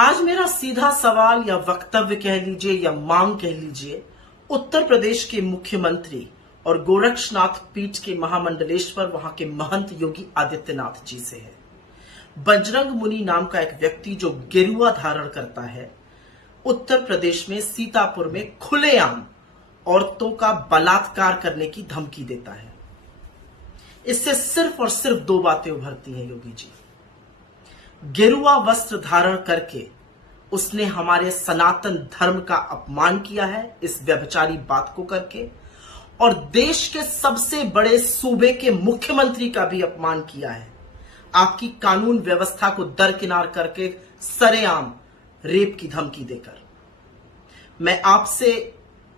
आज मेरा सीधा सवाल या वक्तव्य कह लीजिए या मांग कह लीजिए, उत्तर प्रदेश के मुख्यमंत्री और गोरक्षनाथ पीठ के महामंडलेश्वर वहां के महंत योगी आदित्यनाथ जी से है। बजरंग मुनि नाम का एक व्यक्ति जो गेरुआ धारण करता है, उत्तर प्रदेश में सीतापुर में खुलेआम औरतों का बलात्कार करने की धमकी देता है। इससे सिर्फ और सिर्फ दो बातें उभरती हैं योगी जी। गेरुआ वस्त्र धारण करके उसने हमारे सनातन धर्म का अपमान किया है इस व्यभिचारी बात को करके, और देश के सबसे बड़े सूबे के मुख्यमंत्री का भी अपमान किया है आपकी कानून व्यवस्था को दरकिनार करके सरेआम रेप की धमकी देकर। मैं आपसे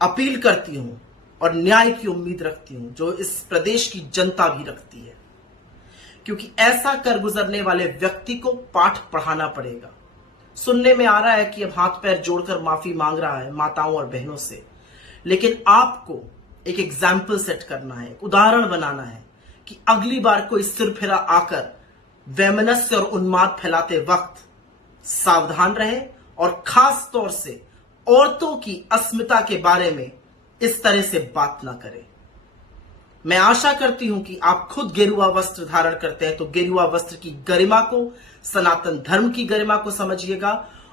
अपील करती हूं और न्याय की उम्मीद रखती हूं जो इस प्रदेश की जनता भी रखती है, क्योंकि ऐसा कर गुजरने वाले व्यक्ति को पाठ पढ़ाना पड़ेगा। सुनने में आ रहा है कि अब हाथ पैर जोड़कर माफी मांग रहा है माताओं और बहनों से, लेकिन आपको एक एग्जाम्पल सेट करना है, एक उदाहरण बनाना है कि अगली बार कोई सिरफिरा आकर वैमनस्य और उन्माद फैलाते वक्त सावधान रहे और खास तौर से औरतों की अस्मिता के बारे में इस तरह से बात ना करें। मैं आशा करती हूं कि आप खुद गेरुआ वस्त्र धारण करते हैं तो गेरुआ वस्त्र की गरिमा को, सनातन धर्म की गरिमा को समझिएगा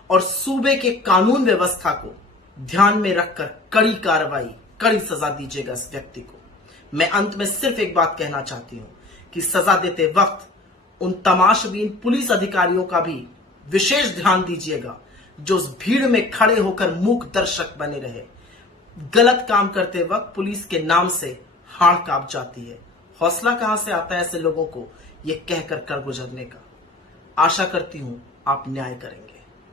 और सूबे के कानून व्यवस्था को ध्यान में रखकर कड़ी कार्रवाई, कड़ी सजा दीजिएगा इस व्यक्ति को। मैं अंत में सिर्फ एक बात कहना चाहती हूं कि सजा देते वक्त उन तमाशबीन पुलिस अधिकारियों का भी विशेष ध्यान दीजिएगा जो उस भीड़ में खड़े होकर मूक दर्शक बने रहे। गलत काम करते वक्त पुलिस के नाम से हाड़ कांप जाती है। हौसला कहां से आता है ऐसे लोगों को ये कहकर कर गुजरने का। आशा करती हूं आप न्याय करेंगे।